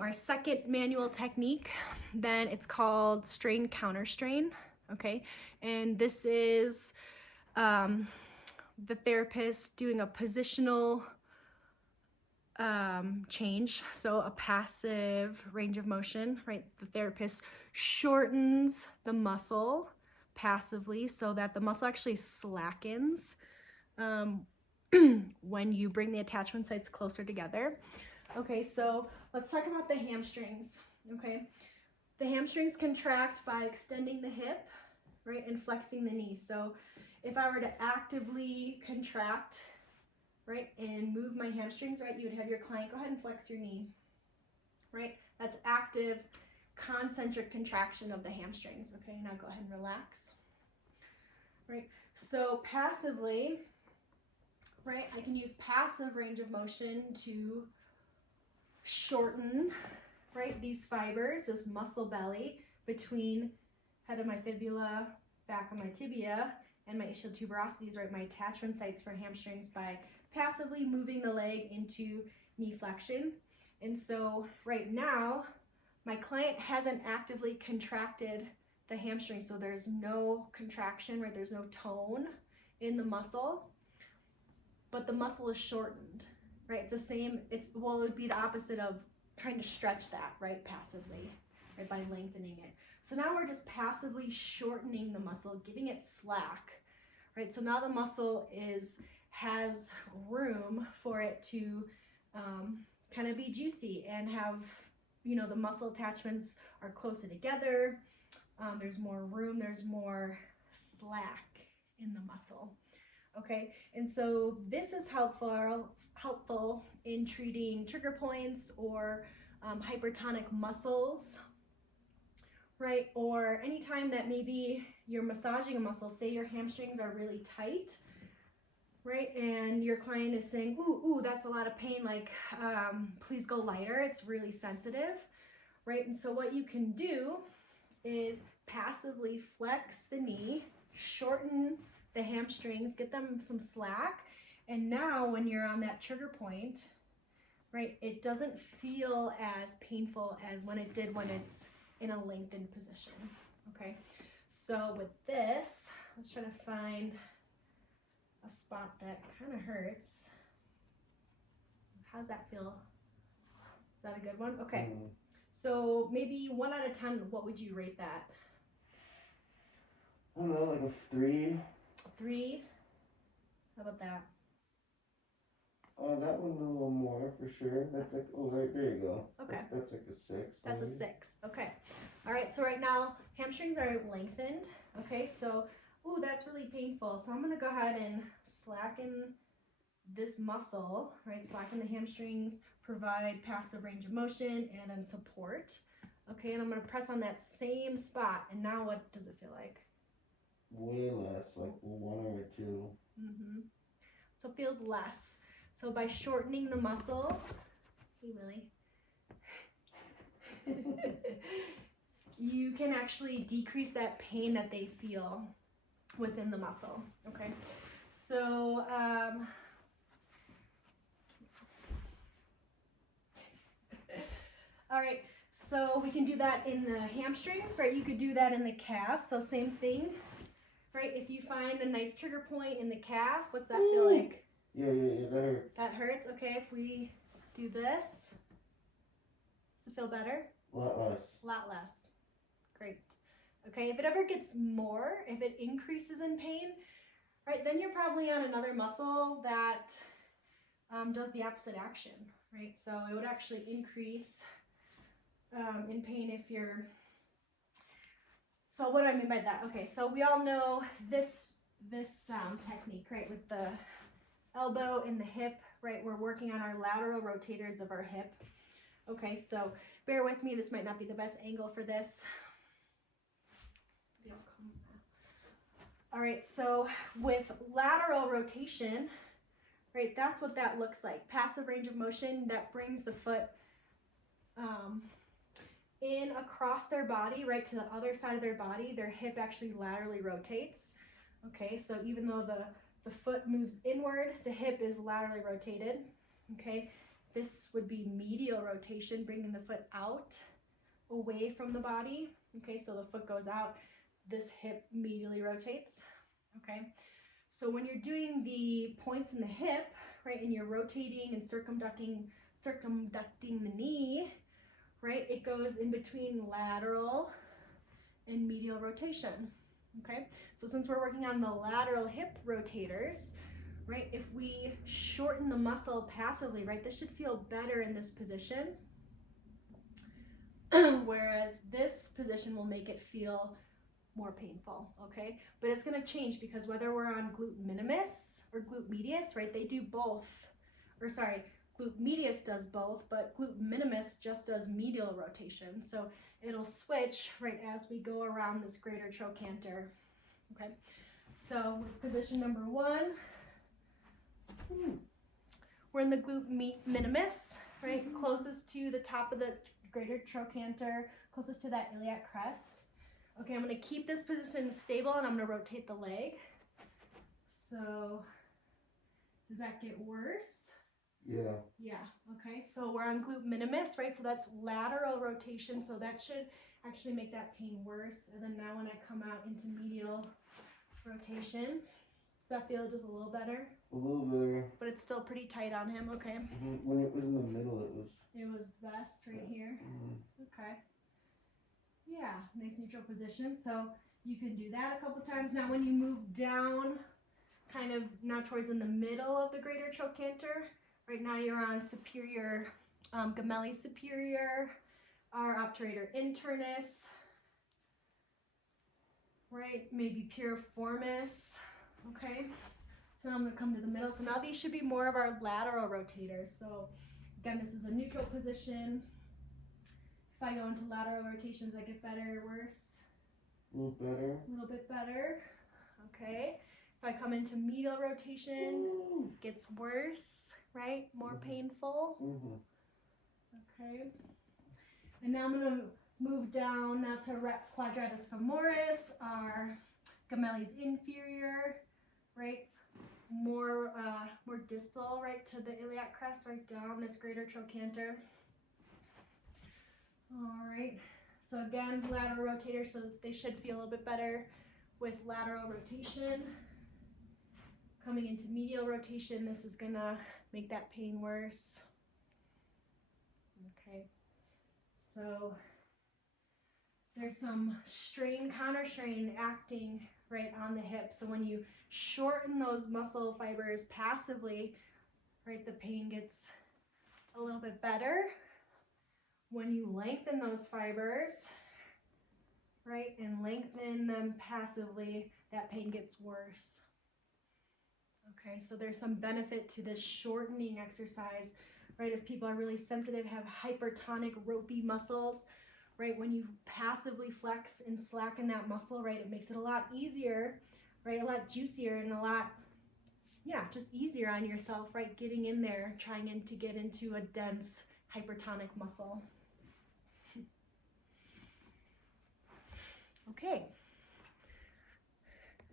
Our second manual technique, then it's called strain counter strain, okay? And this is the therapist doing a positional change, so a passive range of motion, right? The therapist shortens the muscle passively so that the muscle actually slackens when you bring the attachment sites closer together. Okay, so let's talk about the hamstrings, okay? The hamstrings contract by extending the hip, right, and flexing the knee. So if I were to actively contract, right, and move my hamstrings, right, you would have your client go ahead and flex your knee, right? That's active concentric contraction of the hamstrings. Okay, now go ahead and relax, right? So passively, right, I can use passive range of motion to shorten, right, these fibers, this muscle belly between head of my fibula, back of my tibia, and my ischial tuberosities, right, my attachment sites for hamstrings by passively moving the leg into knee flexion. And so right now, my client hasn't actively contracted the hamstring, so there's no contraction, right? There's no tone in the muscle, but the muscle is shortened, right? It's the same, well, it would be the opposite of trying to stretch that, right, passively, right, by lengthening it. So now we're just passively shortening the muscle, giving it slack, right? So now the muscle has room for it to kind of be juicy and have, you know, the muscle attachments are closer together. There's more room, there's more slack in the muscle. Okay, and so this is helpful in treating trigger points or hypertonic muscles, right? Or anytime that maybe you're massaging a muscle, say your hamstrings are really tight, right? And your client is saying, ooh, that's a lot of pain, like, please go lighter, it's really sensitive, right? And so what you can do is passively flex the knee, shorten the hamstrings, get them some slack, and now when you're on that trigger point, right, it doesn't feel as painful as when it did when it's in a lengthened position, okay? So with this, let's try to find a spot that kind of hurts. How's that feel? Is that a good one? Okay. So maybe 1 out of 10, what would you rate that? I don't know, like a 3. 3? How about that? That one's a little more for sure. That's like, oh, there you go. Okay. That's like a 6. That's maybe. a 6. Okay. All right. So right now, hamstrings are lengthened. Okay. So, ooh, that's really painful. So I'm going to go ahead and slacken this muscle, right? Slacken the hamstrings, provide passive range of motion, and then support. Okay. And I'm going to press on that same spot. And now what does it feel like? Way less, like 1 or 2. So it feels less. So by shortening the muscle, hey Willie, you can actually decrease that pain that they feel within the muscle, okay? So, all right, so we can do that in the hamstrings, right? You could do that in the calf, so same thing, right? If you find a nice trigger point in the calf, what's that feel like? Yeah, that hurts. That hurts, okay, if we do this, does it feel better? A lot less. A lot less. Great. Okay, if it ever gets more, if it increases in pain, right, then you're probably on another muscle that does the opposite action, right? So it would actually increase in pain if you're, so what do I mean by that? Okay, so we all know this technique, right, with the elbow and the hip, right? We're working on our lateral rotators of our hip. Okay, so bear with me. This might not be the best angle for this. All right, so with lateral rotation, right, that's what that looks like. Passive range of motion that brings the foot in across their body, right, to the other side of their body. Their hip actually laterally rotates. Okay, so even though the foot moves inward, the hip is laterally rotated, okay? This would be medial rotation, bringing the foot out, away from the body. Okay, so the foot goes out, this hip medially rotates. Okay, so when you're doing the points in the hip, right, and you're rotating and circumducting the knee, right, it goes in between lateral and medial rotation. Okay, so since we're working on the lateral hip rotators, right, if we shorten the muscle passively, right, this should feel better in this position, whereas this position will make it feel more painful, okay? But it's gonna change because whether we're on glute minimus or glute medius, right, they do both, or sorry, glute medius does both, but glute minimus just does medial rotation. So it'll switch right as we go around this greater trochanter, okay? So with position number 1, we're in the glute minimus, right, closest to the top of the greater trochanter, closest to that iliac crest. Okay, I'm gonna keep this position stable and I'm gonna rotate the leg. So, does that get worse? Yeah. Yeah, okay, so we're on glute minimus, right? So that's lateral rotation, so that should actually make that pain worse. And then now when I come out into medial rotation, does that feel just a little better? A little better. But it's still pretty tight on him, okay? When it was in the middle, it was... It was best right here. Okay. Yeah, nice neutral position. So you can do that a couple times. Now when you move down, kind of now towards in the middle of the greater trochanter, right now you're on superior, gemelli superior, or obturator internus, right? Maybe piriformis, okay? So I'm gonna come to the middle. So now these should be more of our lateral rotators. So again, this is a neutral position. If I go into lateral rotations, I get better or worse? A little better. A little bit better. Okay. If I come into medial rotation, it gets worse, right? More painful. Okay. And now I'm going to move down now to quadratus femoris, our gemelli's inferior, right? More distal, right, to the iliac crest, right down this greater trochanter. All right, so again, lateral rotator, so they should feel a little bit better with lateral rotation. Coming into medial rotation, this is gonna make that pain worse. Okay, so there's some strain, counter strain acting right on the hip. So when you shorten those muscle fibers passively, right, the pain gets a little bit better. When you lengthen those fibers, right, and lengthen them passively, that pain gets worse. Okay, so there's some benefit to this shortening exercise, right? If people are really sensitive, have hypertonic ropey muscles, right, when you passively flex and slacken that muscle, right, it makes it a lot easier, right, a lot juicier and a lot, yeah, just easier on yourself, right, getting in there, trying to get into a dense hypertonic muscle. Okay.